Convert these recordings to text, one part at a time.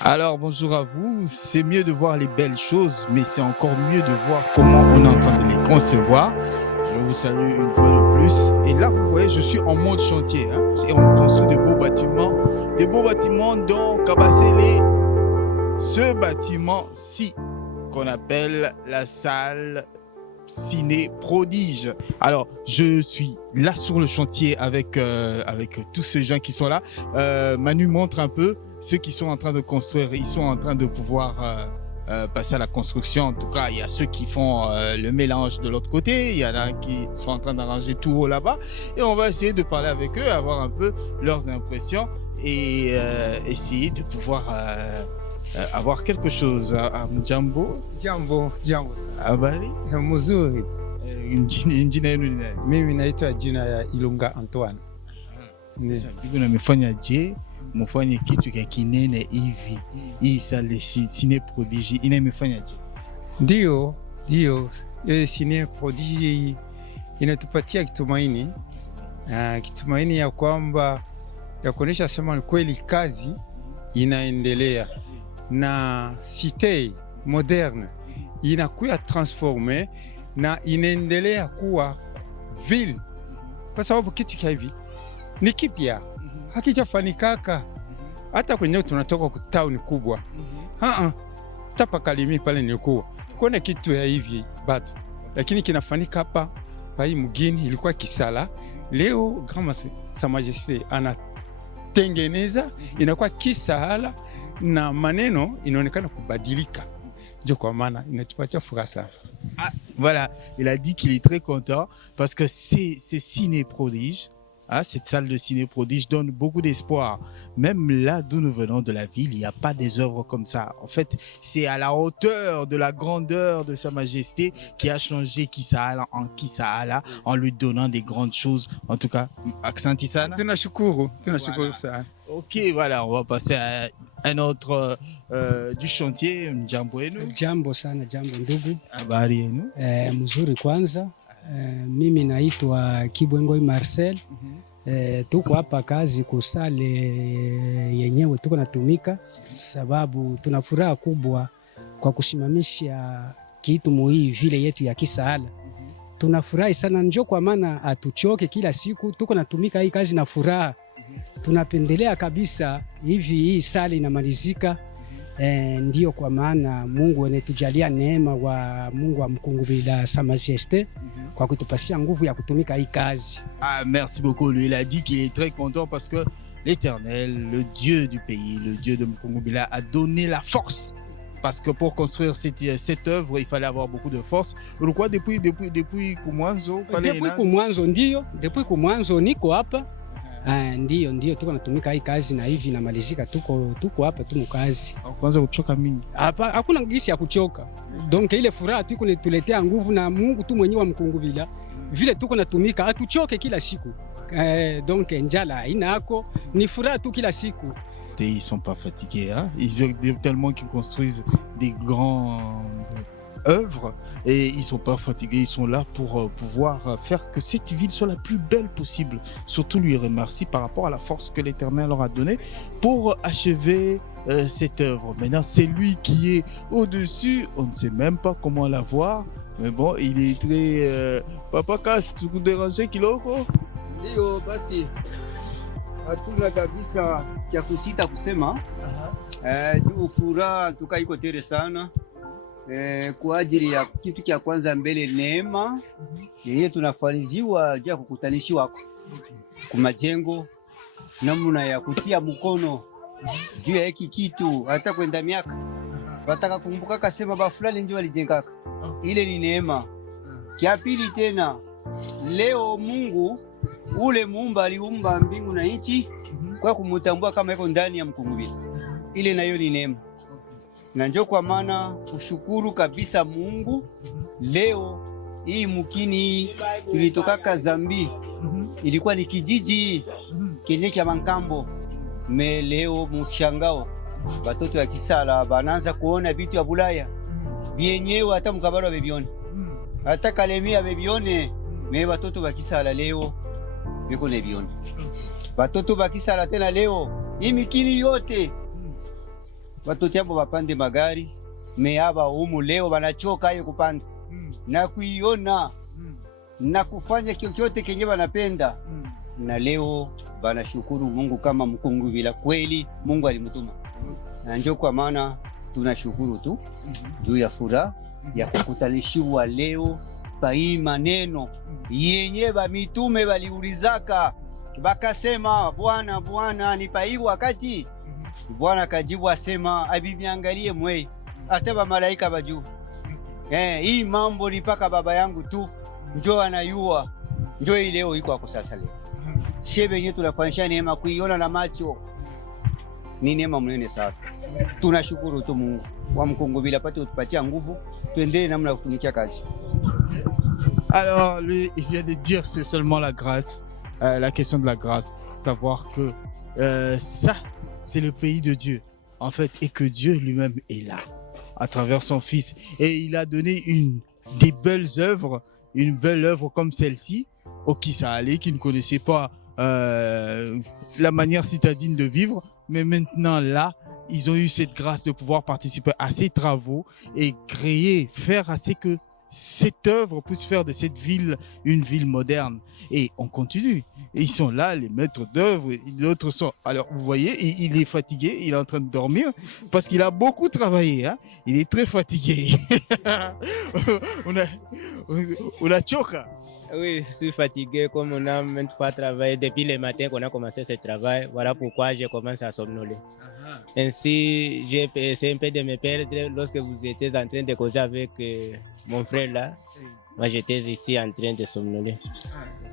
Alors bonjour à vous, c'est mieux de voir les belles choses, mais c'est encore mieux de voir comment on est en train de les concevoir. Je vous salue une fois de plus. Et là, vous voyez, je suis en mode chantier. Et on construit de beaux bâtiments dont Kabasele, ce bâtiment-ci, qu'on appelle la salle Ciné Prodige. Alors, je suis là sur le chantier avec tous ces gens qui sont là. Manu montre un peu ceux qui sont en train de construire. Ils sont en train de pouvoir passer à la construction. En tout cas, il y a ceux qui font le mélange de l'autre côté. Il y en a qui sont en train d'arranger tout haut là-bas. Et on va essayer de parler avec eux, avoir un peu leurs impressions et essayer de pouvoir avoir quelque chose. Jambo. Jambo. Habari. Mzuri. Jina yenu ni nani? Mimi naitwa jina ya Ilunga Antoine. Sasa hivi nimefanya je, mfanye kitu kia kinene hivi. Hii sale Ciné Prodige ina imefanya je? Ndio. Ciné Prodige inatupatia kitumaini ya kwamba ya kuonesha sema ni kweli kazi inaendelea na cité moderne inakuwa transforme na inaendelea kuwa ville, kwa sababu kitu kia hivi ni kipya, hakijafanikaka hata kwenye tunatoka ku town kubwa. Tapa Kalimi pale nilikuwa kuona kitu ya hivi bado, lakini kinafanika hapa pai mgini ilikuwa Kisala. Leo kama Sa Majesté anatengeneza inakuwa Kisala na maneno inaonekana kubadilika. Ndio kwa maana inatupatia furaha sana. Voilà, il a dit qu'il est très content parce que c'est Ciné Prodige. Cette salle de Ciné Prodige donne beaucoup d'espoir. Même là d'où nous venons de la ville, il n'y a pas des œuvres comme ça. En fait, c'est à la hauteur de la grandeur de Sa Majesté qui a changé Kisala en Kisala en lui donnant des grandes choses. En tout cas, Aksanti sana. Tunashukuru sana. Ok, voilà, on va passer à un autre du chantier. Jambo yenu. Jambo sana, jambo ndugu. Habari yenu. Mzuri kwanza. Mimi naitwa Kibwengoi Marcel. Tuko hapa kazi kusale yenyewe tuko natumika, sababu tuna furaha kubwa kwa kusimamisha kitu muhii vile yetu ya Kisala. Tunafurahi sana, njoo kwa maana atuchoke, kila siku tuko natumika hii kazi na furaha. Tunapendelea kabisa hivi hii sala inamalizika. Ndio kwa maana Mungu anetujalia neema wa Mungu wa Mkungubila Sa Majesté kwa kutupatia nguvu ya kutumika hii kazi. Merci beaucoup. Lui, il a dit qu'il est très content parce que l'Éternel, le Dieu du pays, le Dieu de Mkungubila, a donné la force. Parce que pour construire cette œuvre, il fallait avoir beaucoup de force. Pourquoi depuis Kumwanzo? Depuis Kumwanzo niko hapa. Ndio tuko natumika hii kazi na hivi namalizika, tuko hapa tu mkazi. Kwanza kuchoka mingi? Hakuna gisi ya kuchoka. Donc ile furaha tuko tuletea nguvu na Mungu tu mwenyewe wa Mkungubila. Vile tuko natumika atuchoke kila siku. Donc njala inako ni furaha tu kila siku. Ils sont pas fatigués, hein? Ils ont tellement qu'ils construisent des grandes œuvres et ils sont pas fatigués, ils sont là pour pouvoir faire que cette ville soit la plus belle possible. Surtout lui remercie par rapport à la force que l'Éternel leur a donnée pour achever cette œuvre. Maintenant, c'est lui qui est au-dessus, on ne sait même pas comment la voir, mais bon, il est très... Papa Kas, tu déranges kiloko? Ndio basi hatuna kabisa ya kusita kusema. Juu furaha tukaiko tere sana. Kwa ajili ya kitu kia kwanza mbele neema yenye tunafaniziwa juu ya kukutanishiwa kwa majengo, namna ya kutia mkono juu ya hiki kitu, hata kwenda miaka wataka kumbuka kasema ba fulani ndio alijengaka. Ile ni neema. Kia pili tena, leo Mungu ule muumba aliumba mbingu na nchi kwa kumutambua kama yuko ndani ya Mkungubila. Ile nayo ni neema. Na njoo kwa maana kushukuru kabisa Mungu. Leo hii mukini tulitoka Zambi, ilikuwa ni kijiji kenye kya Mankambo. Leo mshangao watoto ya Kisala banaanza kuona vitu ya Bulaya bienyewe, hata mkabalo bebione, hata Kalemie bebione. Watoto wa Kisala leo biko nebione, watoto wa Kisala tena leo hii mikini yote watoto yabo wapande magari meaba humu leo wanachoka hayo kupanda na kuiona na kufanya chochote kenye wanapenda na leo wanashukuru Mungu kama mkungu bila kweli Mungu alimtuma. Na njoo kwa maana tunashukuru tu juu ya furaha ya kukutanishiwa leo pa hii maneno yenye ba mitume waliulizaka bakasema Bwana Bwana ni pa hii wakati. Bwana kajibu asema abibiangalie mwe hata ba malaika bajuu. Hii mambo ni paka baba yangu tu njoo anayua. Njoo leo iko hapo sasa leo. Shebe yenyewe tunafanyisha neema kuiona na macho. Ni neema mnene sana. Tunashukuru tu Mungu wa mkongo bila pate utupatia nguvu tuendelee namna ya kutumikia kazi. Alors lui il vient de dire c'est seulement la grâce, la question de la grâce, savoir que ça c'est le pays de Dieu en fait et que Dieu lui-même est là à travers son fils et il a donné des belles œuvres, une belle œuvre comme celle-ci au Kisale qui ne connaissait pas la manière citadine de vivre, mais maintenant là ils ont eu cette grâce de pouvoir participer à ces travaux et créer, faire assez que cette œuvre puisse faire de cette ville une ville moderne. Et on continue. Et ils sont là, les maîtres d'œuvre, d'autres sont... Alors, vous voyez, il est fatigué, il est en train de dormir parce qu'il a beaucoup travaillé. Hein? Il est très fatigué. on a choqué. Oui, je suis fatigué comme on a maintes fois travaillé depuis le matin qu'on a commencé ce travail. Voilà pourquoi je commence à somnoler. Ainsi, j'ai essayé un peu de me perdre lorsque vous étiez en train de causer avec mon frère là. Moi, j'étais ici en train de somnoler.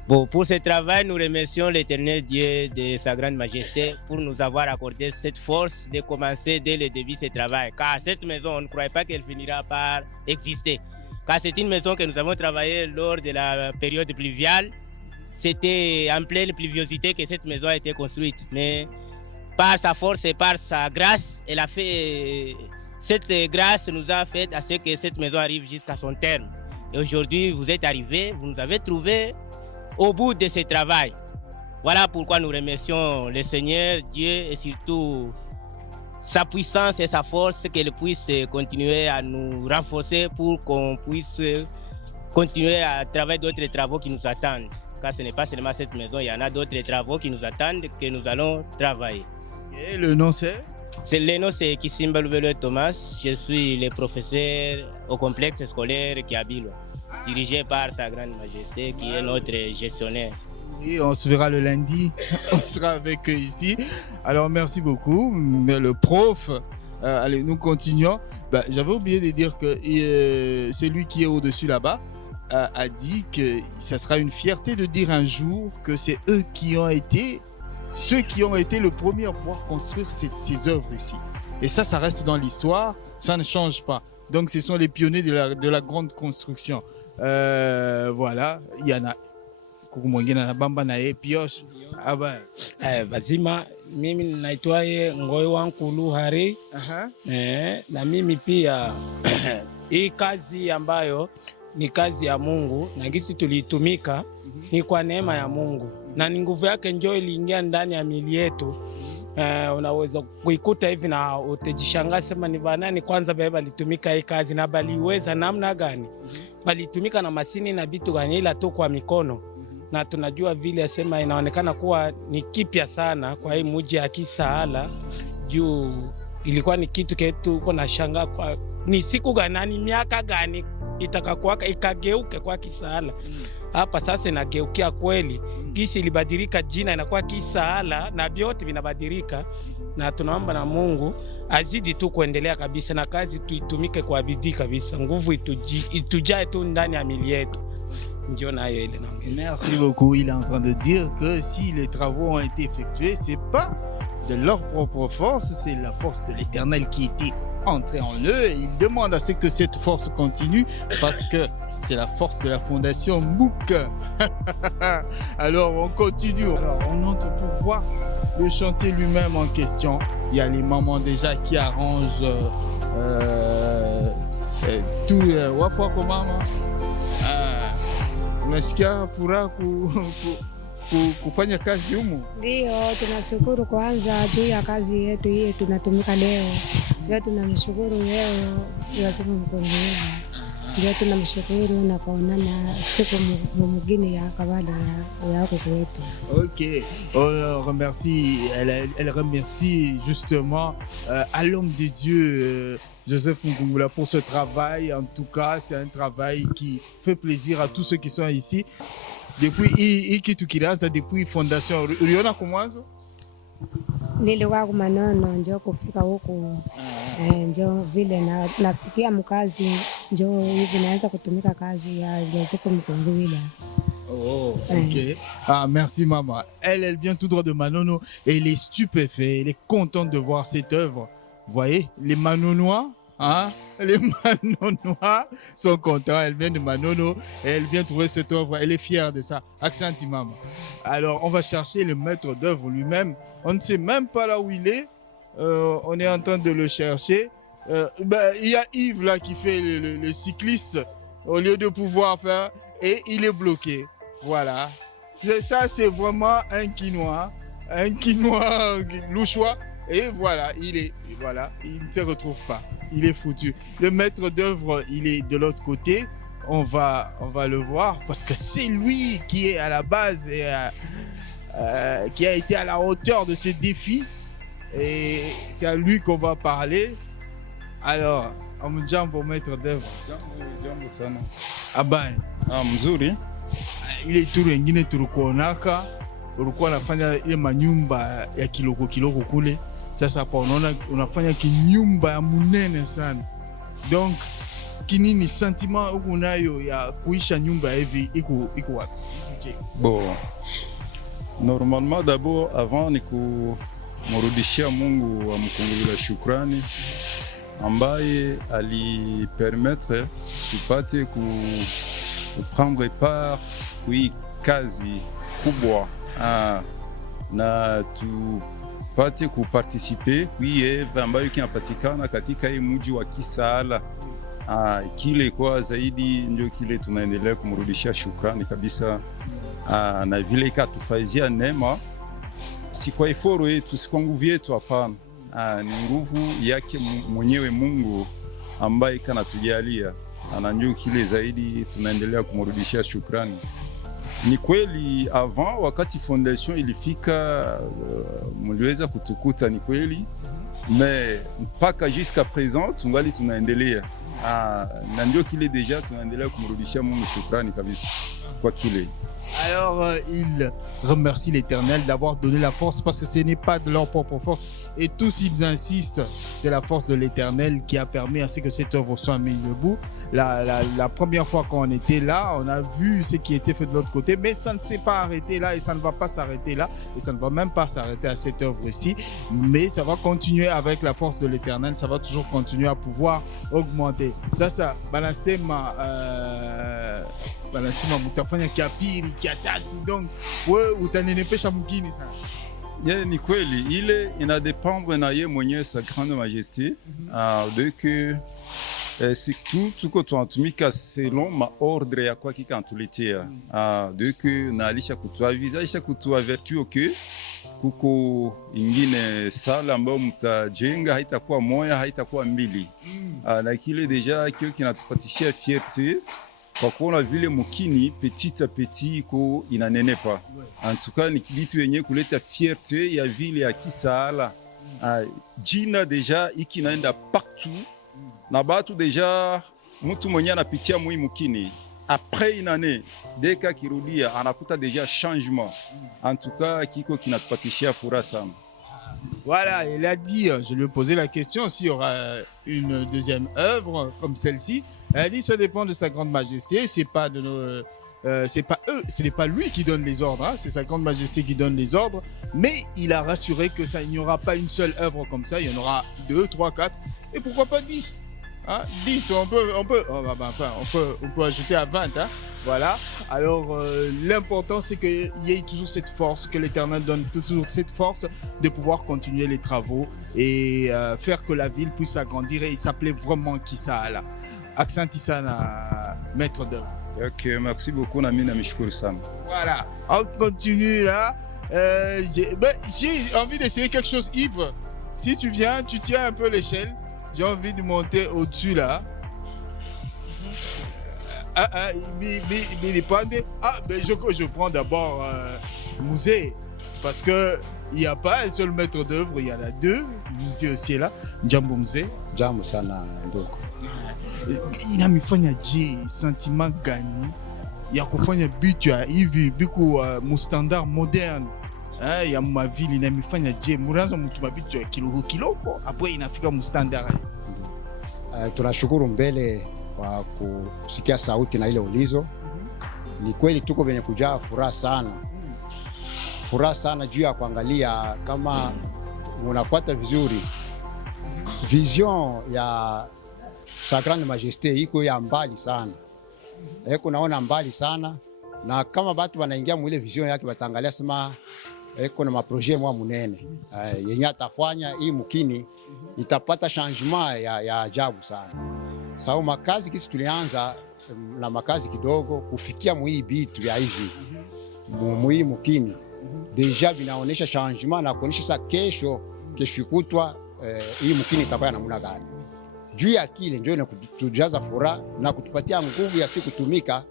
Bon, pour ce travail, nous remercions l'Éternel Dieu de sa grande majesté pour nous avoir accordé cette force de commencer dès le début ce travail. Car cette maison, on ne croyait pas qu'elle finira par exister. Car c'est une maison que nous avons travaillée lors de la période pluviale. C'était en pleine pluviosité que cette maison a été construite. Mais par sa force et par sa grâce, elle a fait, cette grâce nous a fait à ce que cette maison arrive jusqu'à son terme. Et aujourd'hui, vous êtes arrivés, vous nous avez trouvés au bout de ce travail. Voilà pourquoi nous remercions le Seigneur, Dieu et surtout sa puissance et sa force, qu'elle puisse continuer à nous renforcer pour qu'on puisse continuer à travailler d'autres travaux qui nous attendent. Car ce n'est pas seulement cette maison, il y en a d'autres travaux qui nous attendent que nous allons travailler. Et le nom c'est? Le nom c'est Kisimba Lubelo Thomas. Je suis le professeur au complexe scolaire Kiabilo, dirigé par sa grande majesté qui est notre gestionnaire. Oui, on se verra le lundi, on sera avec eux ici. Alors merci beaucoup, mais le prof, allez nous continuons. J'avais oublié de dire que celui qui est au-dessus là-bas a dit que ça sera une fierté de dire un jour que c'est eux qui ont été, ceux qui ont été le premier à pouvoir construire ces œuvres ici. Et ça reste dans l'histoire, ça ne change pas. Donc ce sont les pionniers de la grande construction. Voilà, il y en a. Bazima, mimi naitwaye Ngoi Wankulu Hari. Na mimi pia hii kazi ambayo ni kazi ya Mungu na gisi tulitumika ni kwa neema ya Mungu na ni nguvu yake njoo iliingia ndani ya miili yetu. Unaweza kuikuta hivi na utajishangaa sema ni banani kwanza baba litumika hii kazi na baliweza namna gani? Balitumika na masini na vitu gani ila tu kwa mikono. Na tunajua vile asema inaonekana kuwa ni kipya sana kwa hii mji ya Kisaala juu ilikuwa ni kitu ketu uko na shangaa kwa ni siku gani ni miaka gani itakakuwa ikageuke kwa Kisaala. Hapa sasa inageukia kweli. Kisi ilibadilika jina inakuwa Kisaala na vyote vinabadilika na tunaomba na Mungu azidi tu kuendelea kabisa na kazi tuitumike kwa bidii kabisa. Nguvu itujae tu ndani ya miili yetu. Merci beaucoup. Il est en train de dire que si les travaux ont été effectués, c'est pas de leur propre force, c'est la force de l'Éternel qui était entrée en eux. Et il demande à ce que cette force continue parce que c'est la force de la fondation MOOC. Alors on continue. Alors on entre pour voir le chantier lui-même en question. Il y a les mamans déjà qui arrangent tout. Wafwa kwa mama. Unasikia furaha kufanya kazi humu? Ndio, tunashukuru kwanza juu ya kazi yetu hii tunatumika leo. Ndio tunamshukuru yeye Yosefu Mkongolile. Ndio tunamshukuru na kaonana siku mwingine ya kabla ya kwetu. Ok, on remercie, elle remercie justement à l'homme de Dieu, Joseph Mukungula, pour ce travail. En tout cas, c'est un travail qui fait plaisir à tous ceux qui sont ici. Depuis Ikitukiraza, depuis Fondation Uliona Kumwazo? Niliwa kumanono njo kufika huku njo vile nafikia mkazi njo hivi naanza kutumika kazi ya Yosefu Mkongolile. Oh, ok. Ah, merci maman. Elle vient tout droit de Manono et elle est stupéfaite, elle est contente de voir cette œuvre. Vous voyez, les Manonois, hein? Les Manonois sont contents. Elle vient de Manono et elle vient trouver cette œuvre. Elle est fière de ça. Accenti maman. Alors, on va chercher le maître d'œuvre lui-même. On ne sait même pas là où il est. On est en train de le chercher. Il y a Yves là qui fait le cycliste au lieu de pouvoir faire et il est bloqué. Voilà. Ça, c'est vraiment un Quinois louchois. Et voilà, il ne se retrouve pas. Il est foutu. Le maître d'œuvre, il est de l'autre côté. On va le voir parce que c'est lui qui est à la base et qui a été à la hauteur de ce défi. Et c'est à lui qu'on va parler. Alors, Jambo, maître d'œuvre. Jambo sana. Abani. Mzuri. Ile turu wengine tulikuonaka ulikuwa unafanya ile manyumba ya kiloko kule. Sasa hapa unaona unafanya kinyumba ya munene sana. Donc kinini sentiment unayo ya kuisha nyumba hivi iko wapi? Bon. Normalement d'abord avant ni kumrudishia Mungu wa Mkongolile shukrani ambaye alipermettre tupate kuprendre part kui kazi kubwa na tupate kuparticiper kui evre ambayo kinapatikana katika hii mji wa Kisala. Kile kwa zaidi ndio kile tunaendelea kumrudishia shukrani kabisa. Na vile ikatufanyia neema, si kwa eforo yetu, si kwa nguvu yetu, hapana. Ni nguvu yake mwenyewe Mungu ambaye kanatujalia, na ndio kile zaidi tunaendelea kumrudishia shukrani. Ni kweli avant wakati fondation ilifika mliweza kutukuta, ni kweli, mais mpaka jusqu'à présent tungali tunaendelea. Na ndio kile deja tunaendelea kumrudishia Mungu shukrani kabisa kwa kile. Alors, il remercie l'Éternel d'avoir donné la force parce que ce n'est pas de leur propre force. Et tous, ils insistent, c'est la force de l'Éternel qui a permis à ce que cette œuvre soit mise debout. La première fois qu'on était là, on a vu ce qui était fait de l'autre côté, mais ça ne s'est pas arrêté là et ça ne va pas s'arrêter là. Et ça ne va même pas s'arrêter à cette œuvre-ci. Mais ça va continuer avec la force de l'Éternel. Ça va toujours continuer à pouvoir augmenter. Ça, Balasema... Balasema mutafanya kiapiri kiatatu donc wewe utanenepesha mkini sana. Ni kweli ile inadependre na ye mwenyewe sa grande majesté de que surtout tuko tunatumika selon ma ordre ya kwa kikantuletea de que na alisha kutuaviza alisha kutuavertir que kuko ingine sala ambayo mtajenga haitakuwa moja haitakuwa mbili na kile deja kio kinatupatishia fierté kwa kuona vile mukini petit à petit ko inanenepa. En tout cas ni kitu yenye kuleta fierté ya vile ya Kisala. Jina deja ikinaenda partout na batu deja mtu mwenye anapitia mwi mukini après une année deka kirudia anakuta deja changement. En tout cas kiko kinatupatishia furaha sana. Voilà, il a dit, je lui ai posé la question s'il y aura une deuxième œuvre comme celle-ci. Elle a dit ça dépend de sa grande majesté, c'est pas de nos, c'est pas eux, ce n'est pas lui qui donne les ordres, hein, c'est sa grande majesté qui donne les ordres. Mais il a rassuré que ça, il n'y aura pas une seule œuvre comme ça, il y en aura 2, 3, 4 et pourquoi pas 10. Hein, 10, on peut ajouter à 20. Hein, voilà. Alors, l'important, c'est qu'il y ait toujours cette force, que l'Éternel donne toujours cette force de pouvoir continuer les travaux et faire que la ville puisse s'agrandir et s'appeler vraiment Kisala. Accent Isana, maître d'œuvre. Ok, merci beaucoup, Namina Mishkour Sam. Voilà, on continue là. J'ai envie d'essayer quelque chose, Yves. Si tu viens, tu tiens un peu l'échelle. j'ai envie de monter au-dessus là. Je prends d'abord musée parce que il n'y a pas un seul maître d'œuvre, il y en a deux. Musée aussi est là. Jambo musée. Jambo sana ndoko. Inamifanya je sentiment gani ya kufanya bitu ya hivi biku mustandard moderne ya mavili inamifanya je muranza mutuma bitu ya kiloko après inafika mustandard. Tunashukuru mbele kwa kusikia sauti na ile ulizo. Ni kweli tuko venye kujaa furaha sana juu ya kuangalia kama unafuata vizuri vision ya Sa Grande Majesté iko ya mbali sana. Eko naona mbali sana na kama batu wanaingia mwile vision yake batangalia sema eko na maproje mwa munene. Yenye atafanya hii mukini itapata changement ya ajabu sana. Sawa makazi kisi tulianza na makazi kidogo kufikia mwii bitu ya hivi. Mwii mukini deja binaonesha changement na kuonesha sa kesho kutwa hii mukini itakuwa namna gani. Juu ya kile ndio inatujaza furaha na kutupatia nguvu ya siku kutumika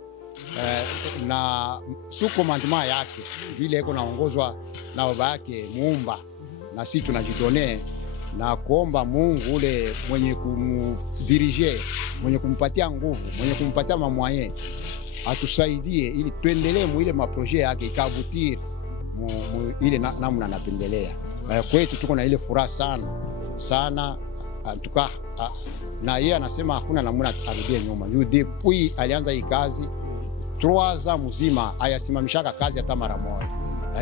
na sous commandement yake vile iko naongozwa na baba yake Muumba, na sisi tunajidone na kuomba Mungu ule mwenye kumdirige, mwenye kumpatia nguvu, mwenye kumpatia mamwaye atusaidie ili tuendelee mwile maproje yake ikavutir ile namna anapendelea. Kwetu tuko na ile furaha sana antuka, na yeye anasema hakuna namna arudie nyuma. Yu depuis alianza hii kazi 3 ans mzima ayasimamishaka kazi hata mara moja.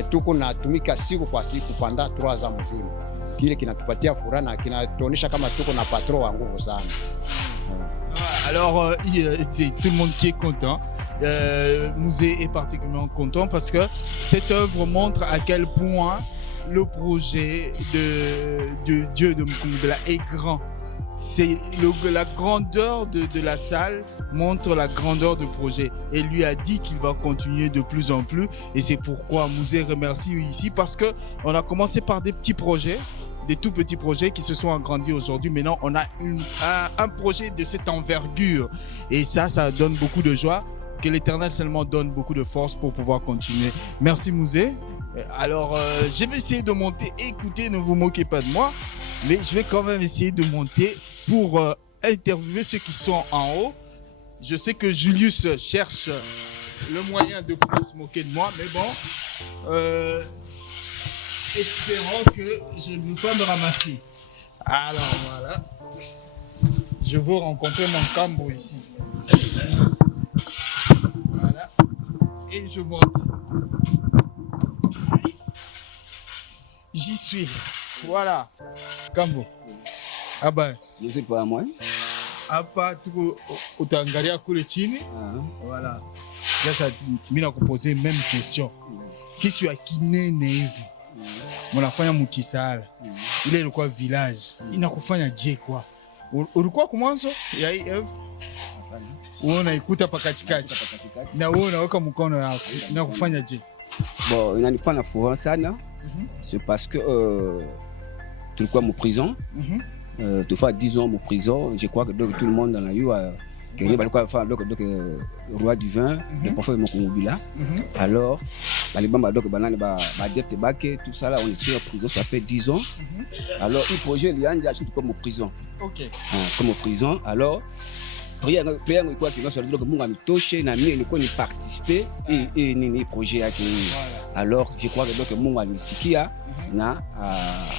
Tuko na tumika siku kwa siku panda 3 ans mzima. Kile kinatupatia furaha na kinatuonesha kama tuko na patron wa nguvu sana. Alors c'est tout le monde qui est content. Musée est particulièrement content parce que cette œuvre montre à quel point le projet de Dieu de Mukungubela est grand. C'est la grandeur de la salle montre la grandeur du projet et lui a dit qu'il va continuer de plus en plus, et c'est pourquoi Musée remercie ici parce que on a commencé par des petits projets, des tout petits projets qui se sont agrandis aujourd'hui. Maintenant on a un projet de cette envergure et ça donne beaucoup de joie. Que l'Éternel seulement donne beaucoup de force pour pouvoir continuer. Merci Musée. Alors je vais essayer de monter. Écoutez, ne vous moquez pas de moi, mais je vais quand même essayer de monter pour interviewer ceux qui sont en haut. Je sais que Julius cherche le moyen de pouvoir se moquer de moi, mais bon, espérons que je ne vais pas me ramasser. Alors voilà, je veux rencontrer mon cambo ici. Voilà, et je monte. J'y suis. Voilà. Kambo. Ah ben. Je sais pas moi. Hapa tuko utaangalia kule chini. Voilà. Sasa mimi nakupoze même question. Kitu ya kinene hivi. Mnafanya mkisala. Ile ilikuwa village. Inakufanya je kwa? Ulikuwa kumwanzo ya hii Eve? Uona ikuta pa katikati. Na wewe unaweka mkono yako. Inakufanya je? Bon, inanifanya furaha sana. C'est parce que tulikuwa mu prison. Tu fais 10 ans en prison. Je crois que donc, tout le monde en a eu. Roi du vin, le prophète Mukungubela. Alors, tout ça là, on était en prison, ça fait 10 ans. Alors, le projet, il y a un comme en prison. Ok. Comme en prison. Alors, prière quoi que soit donc mungu anitoshe na mimi nilikuwa ni participer et nini projet yake. Alors je crois que donc mungu anisikia na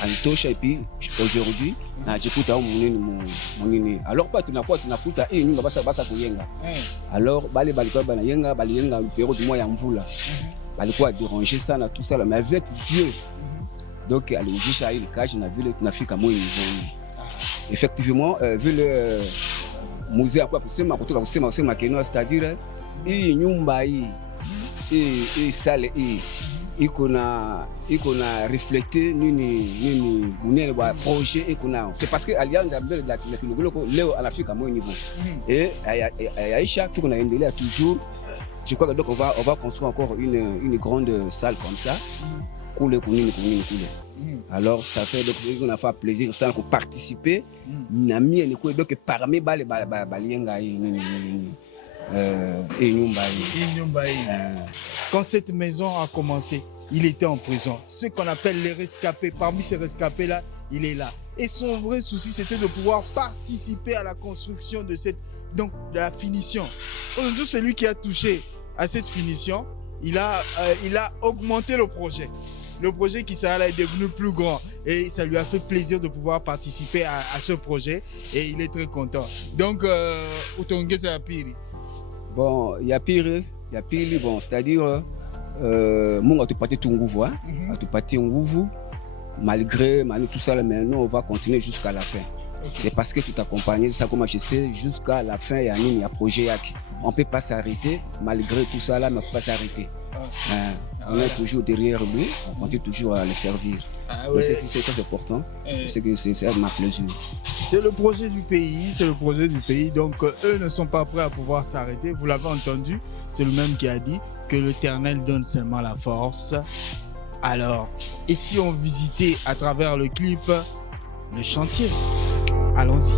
anitosha et puis aujourd'hui na jikuta au munini. Alors pas tunakuta hii nyumba basa kuyenga. Alors balikuwa banayenga période mois ya mvula. Balikuwa déranger sana tout ça là, mais avec Dieu. Donc aliujisha ile kazi na vile tunafika mwe niveau. Effectivement vu le musée kwa kusema kutoka kusema keno, c'est-à-dire hii nyumba hii sale hii iko na refléter nini bunene wa projet iko na, c'est parce que alianza mbele la Kilogolo leo anafika mwe niveau et Aisha tuko naendelea toujours. Je crois que donc on va construire encore une grande salle comme ça kule kunini kule. Alors ça fait donc on a fait plaisir ça pour participer. Na mie ni ko donc parmi bale balienga Quand cette maison a commencé, il était en prison. Ce qu'on appelle les rescapés. Parmi ces rescapés-là, il est là. Et son vrai souci, c'était de pouvoir participer à la construction de de la finition. Aujourd'hui, celui qui a touché à cette finition, il a augmenté le projet. Le projet qui est devenu plus grand et ça lui a fait plaisir de pouvoir participer à ce projet et il est très content. Donc, Otongue Zapiri. Bon, il y a pire, bon, c'est-à-dire, mon a tout parti tout nguvu, a tout parti nguvu, malgré tout ça, mais nous on va continuer jusqu'à la fin. Okay. C'est parce que tout accompagné, ça comme je sais, jusqu'à la fin, il y a un projet. On ne peut pas s'arrêter, malgré tout ça, là, on ne peut pas s'arrêter. On est toujours derrière lui, on continue toujours à le servir. C'est très important, c'est que c'est ma plaisir. C'est le projet du pays, donc eux ne sont pas prêts à pouvoir s'arrêter. Vous l'avez entendu, c'est le même qui a dit que l'Éternel donne seulement la force. Alors, et si on visitait à travers le clip le chantier? Allons-y.